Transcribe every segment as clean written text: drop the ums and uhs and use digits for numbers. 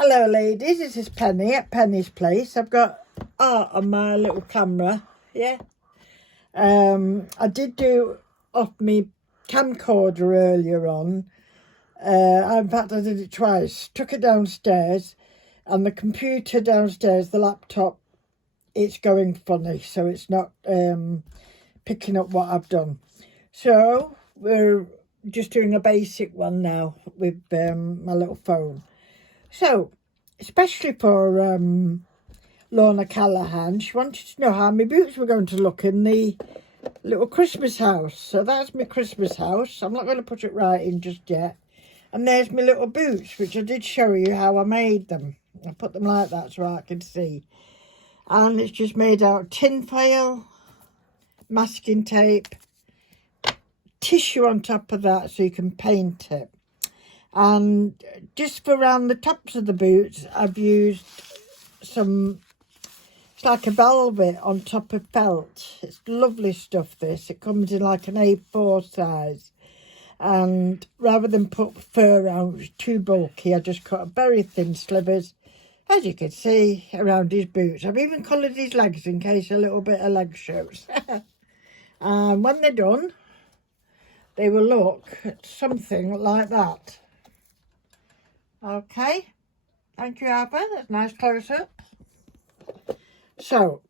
Hello ladies, this is Penny at Penny's Place. I've got art on my little camera, yeah. I did do off me camcorder earlier on. In fact, I did it twice. Took it downstairs, and the computer downstairs, the laptop, it's going funny, so it's not picking up what I've done. So we're just doing a basic one now with my little phone. So, especially for Lorna Callahan, she wanted to know how my boots were going to look in the little Christmas house. So that's my Christmas house. I'm not going to put it right in just yet. And there's my little boots, which I did show you how I made them. I put them like that so I can see. And it's just made out of tin foil, masking tape, tissue on top of that so you can paint it. And just for around the tops of the boots, I've used some, it's like a velvet on top of felt. It's lovely stuff, this. It comes in like an A4 size. And rather than put fur on, it was too bulky, I just cut a very thin slivers, as you can see, around his boots. I've even coloured his legs in case a little bit of leg shows. And when they're done, they will look something like that. Okay, thank you, Harper. That's a nice close-up. So,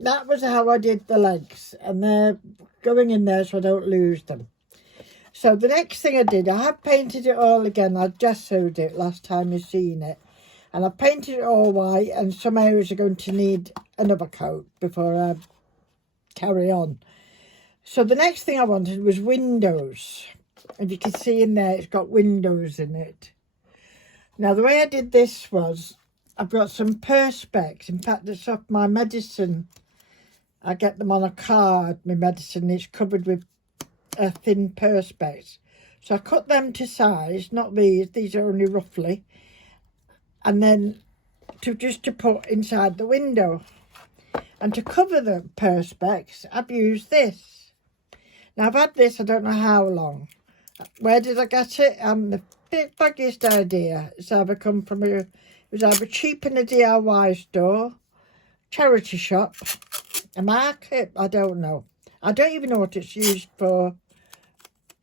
that was how I did the legs. And they're going in there so I don't lose them. So, the next thing I did, I have painted it all again. I gessoed it last time you seen it. And I've painted it all white. And some areas are going to need another coat before I carry on. So, the next thing I wanted was windows. And you can see in there, it's got windows in it. Now, the way I did this was, I've got some Perspex. In fact, it's off my medicine. I get them on a card, my medicine. It's covered with a thin Perspex. So I cut them to size, not these. These are only roughly. And then just to put inside the window. And to cover the Perspex, I've used this. Now, I've had this, I don't know how long. Where did I get it? The biggest idea. It's either come from it was either cheap in a DIY store, charity shop, a market. I don't know. I don't even know what it's used for.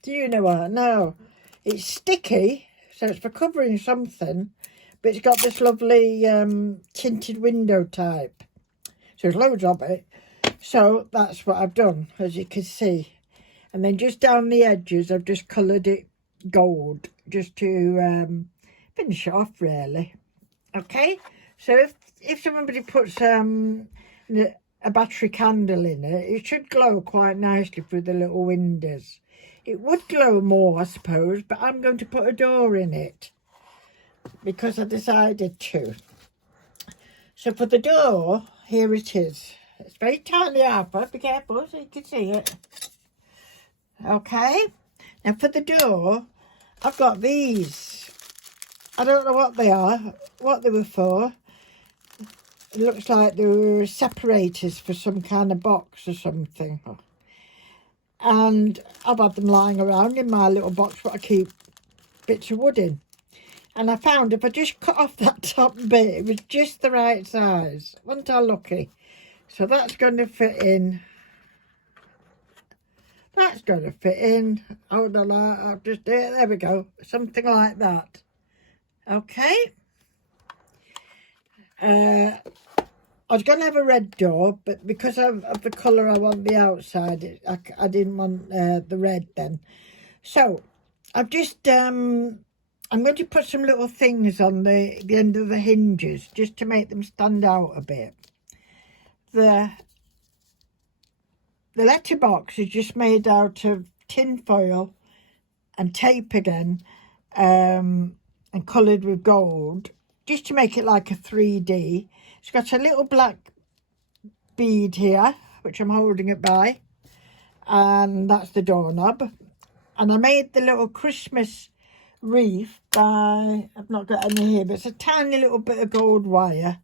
Do you know what? No. It's sticky, so it's for covering something, but it's got this lovely tinted window type. So there's loads of it. So that's what I've done, as you can see. And then just down the edges, I've just coloured it gold, just to finish it off, really. Okay, so if somebody puts a battery candle in it, it should glow quite nicely through the little windows. It would glow more, I suppose, but I'm going to put a door in it because I decided to. So for the door, here it is. It's very tiny, Harper. Be careful so you can see it. Okay, now for the door, I've got these. I don't know what they are, what they were for. It looks like they were separators for some kind of box or something. And I've had them lying around in my little box what I keep bits of wood in. And I found if I just cut off that top bit, it was just the right size. Wasn't I lucky? So that's going to fit in. That's going to fit in. Hold on, I'll just do it. There we go. Something like that. Okay. I was going to have a red door, but because of the colour I want the outside, I didn't want the red then. So, I've just, I'm going to put some little things on the end of the hinges, just to make them stand out a bit. The letterbox is just made out of tin foil and tape again, and coloured with gold, just to make it like a 3D. It's got a little black bead here, which I'm holding it by, and that's the doorknob. And I made the little Christmas wreath by, I've not got any here, but it's a tiny little bit of gold wire.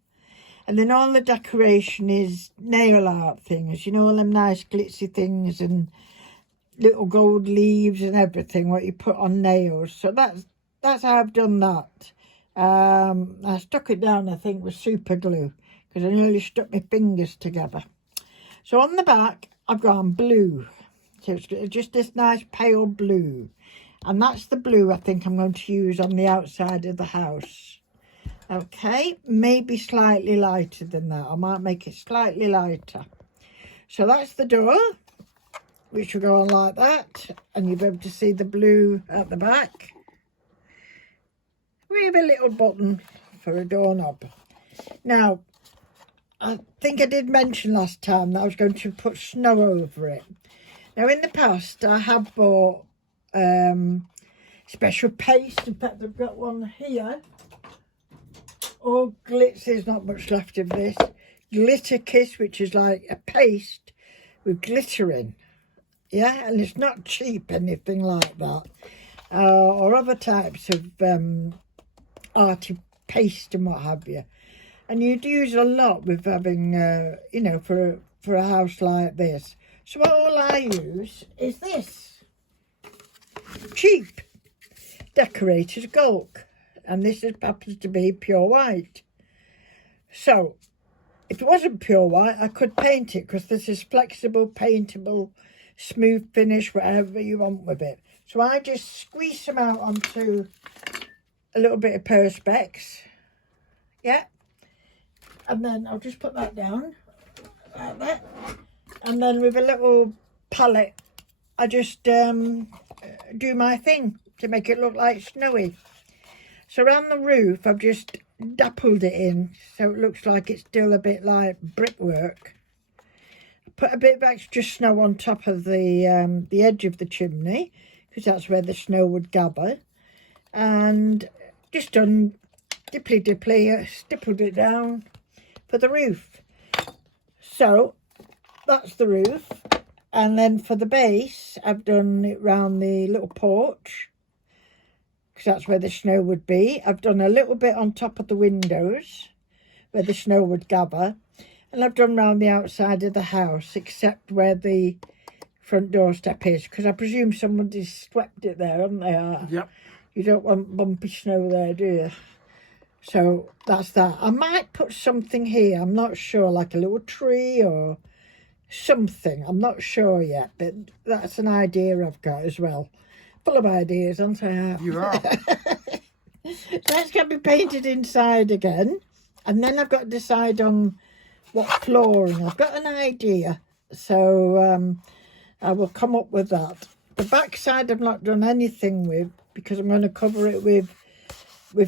And then all the decoration is nail art things, you know, all them nice glitzy things and little gold leaves and everything, what you put on nails. So that's how I've done that. I stuck it down, I think, with super glue because I nearly stuck my fingers together. So on the back, I've gone blue. So it's just this nice pale blue. And that's the blue I think I'm going to use on the outside of the house. Okay, maybe slightly lighter than that. I might make it slightly lighter. So that's the door, which will go on like that. And you'll be able to see the blue at the back. We have a little button for a doorknob. Now, I think I did mention last time that I was going to put snow over it. Now, in the past, I have bought special paste. In fact, I've got one here. Oh, glitz, there's not much left of this. Glitter Kiss, which is like a paste with glitter in. Yeah, and it's not cheap, anything like that. Or other types of arty paste and what have you. And you'd use a lot with having, you know, for a house like this. So all I use is this. Cheap Decorator's Gulk. And this happens to be pure white. So, if it wasn't pure white, I could paint it because this is flexible, paintable, smooth finish, whatever you want with it. So I just squeeze them out onto a little bit of Perspex. Yeah. And then I'll just put that down like that. And then with a little palette, I just do my thing to make it look like snowy. So around the roof, I've just dappled it in so it looks like it's still a bit like brickwork. Put a bit of extra snow on top of the edge of the chimney because that's where the snow would gather. And just done dipply, stippled it down for the roof. So that's the roof. And then for the base, I've done it round the little porch because that's where the snow would be. I've done a little bit on top of the windows where the snow would gather. And I've done round the outside of the house except where the front doorstep is because I presume somebody's swept it there, haven't they? Yep. You don't want bumpy snow there, do you? So that's that. I might put something here. I'm not sure, like a little tree or something. I'm not sure yet, but that's an idea I've got as well. Full of ideas, aren't I? You are. So that's got to be painted inside again. And then I've got to decide on what flooring. I've got an idea. So I will come up with that. The back side I've not done anything with because I'm going to cover it with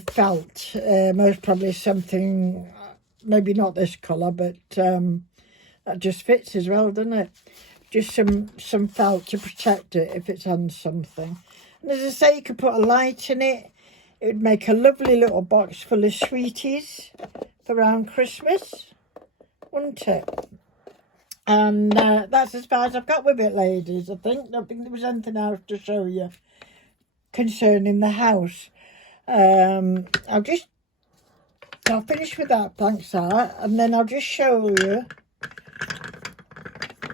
felt. Most probably something, maybe not this colour, but that just fits as well, doesn't it? Just some felt to protect it if it's on something. And as I say, you could put a light in it. It would make a lovely little box full of sweeties for around Christmas, wouldn't it? And that's as far as I've got with it, ladies. I don't think there was anything else to show you concerning the house. I'll finish with that, thanks, Art, and then I'll just show you.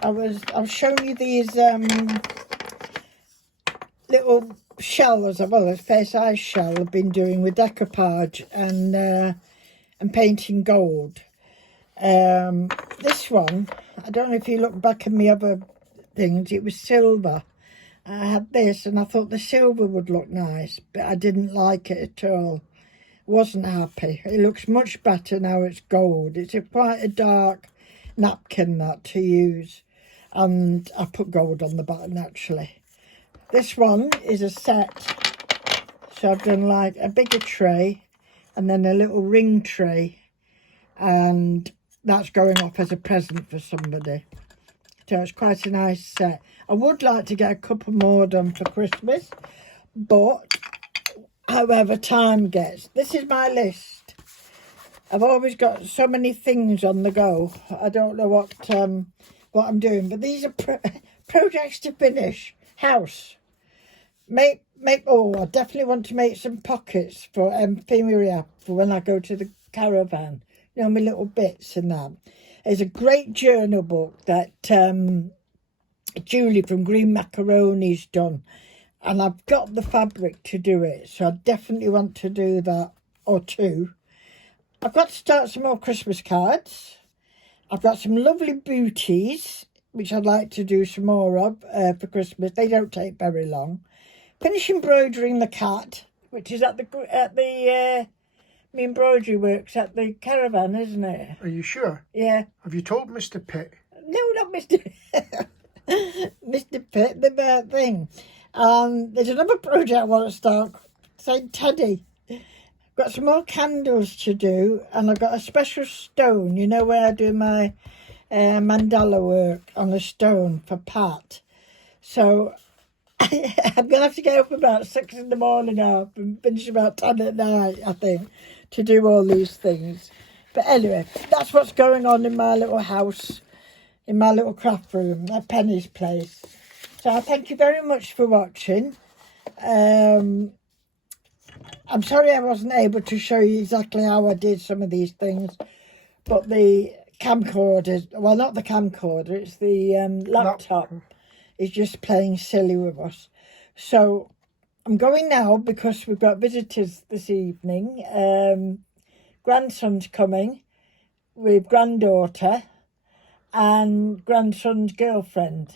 I've shown you these little shells, well, a fair size shell I've been doing with decoupage and painting gold. This one, I don't know if you look back at my other things, it was silver. I had this and I thought the silver would look nice, but I didn't like it at all. Wasn't happy. It looks much better now it's gold. It's quite a dark napkin that to use. And I put gold on the bottom actually. This one is a set. So I've done like a bigger tray and then a little ring tray. And that's going off as a present for somebody. So it's quite a nice set. I would like to get a couple more done for Christmas. But however time gets. This is my list. I've always got so many things on the go. I don't know what I'm doing, but these are projects to finish. House. I definitely want to make some pockets for Ephemeria for when I go to the caravan. You know, my little bits and that. There's a great journal book that Julie from Green Macaroni's done. And I've got the fabric to do it. So I definitely want to do that or two. I've got to start some more Christmas cards. I've got some lovely booties, which I'd like to do some more of for Christmas. They don't take very long. Finish embroidering the cat, which is at the my embroidery works at the caravan, isn't it? Are you sure? Yeah. Have you told Mr. Pitt? No, not Mr. Mr. Pitt, the bad thing. There's another project I want to start, St. Teddy. Got some more candles to do, and I've got a special stone, you know, where I do my mandala work on the stone for Pat. So I'm going to have to get up about 6 in the morning now and finish about 10 at night, I think, to do all these things. But anyway, that's what's going on in my little house, in my little craft room at Penny's place. So I thank you very much for watching. I'm sorry I wasn't able to show you exactly how I did some of these things, but the camcorder, well, not the camcorder, it's the laptop, is just playing silly with us. So I'm going now because we've got visitors this evening. Grandson's coming with granddaughter and grandson's girlfriend.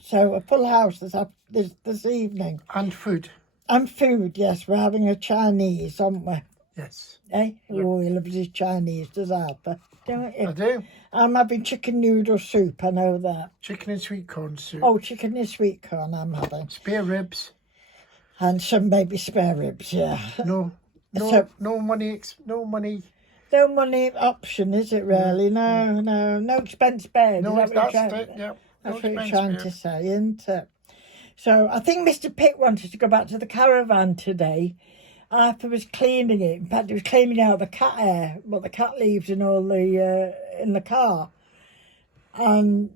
So a full house this evening. And food. And food, yes. We're having a Chinese, aren't we? Yes. Eh? Oh, he loves his Chinese, does Harper? Don't you? I do. I'm having chicken noodle soup, I know that. Chicken and sweet corn soup. Oh, chicken and sweet corn I'm having. Spare ribs. And some maybe spare ribs, yeah. No money. No money option, is it really? No expense spared. No, Is that that's it, yeah. That's what you're trying to say, isn't it? So I think Mr. Pitt wanted to go back to the caravan today. Arthur was cleaning it. In fact, he was cleaning out the cat hair, what the cat leaves in all the in the car. And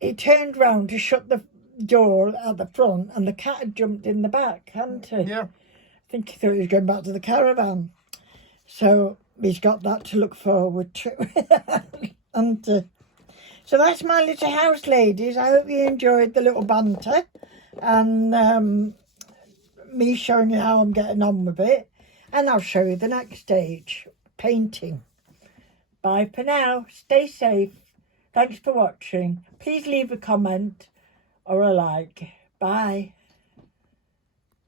he turned round to shut the door at the front, and the cat had jumped in the back, hadn't he? Yeah. I think he thought he was going back to the caravan. So he's got that to look forward to. And so that's my little house, ladies. I hope you enjoyed the little banter and me showing you how I'm getting on with it. And I'll show you the next stage, painting. Bye for now. Stay safe. Thanks for watching. Please leave a comment or a like. Bye.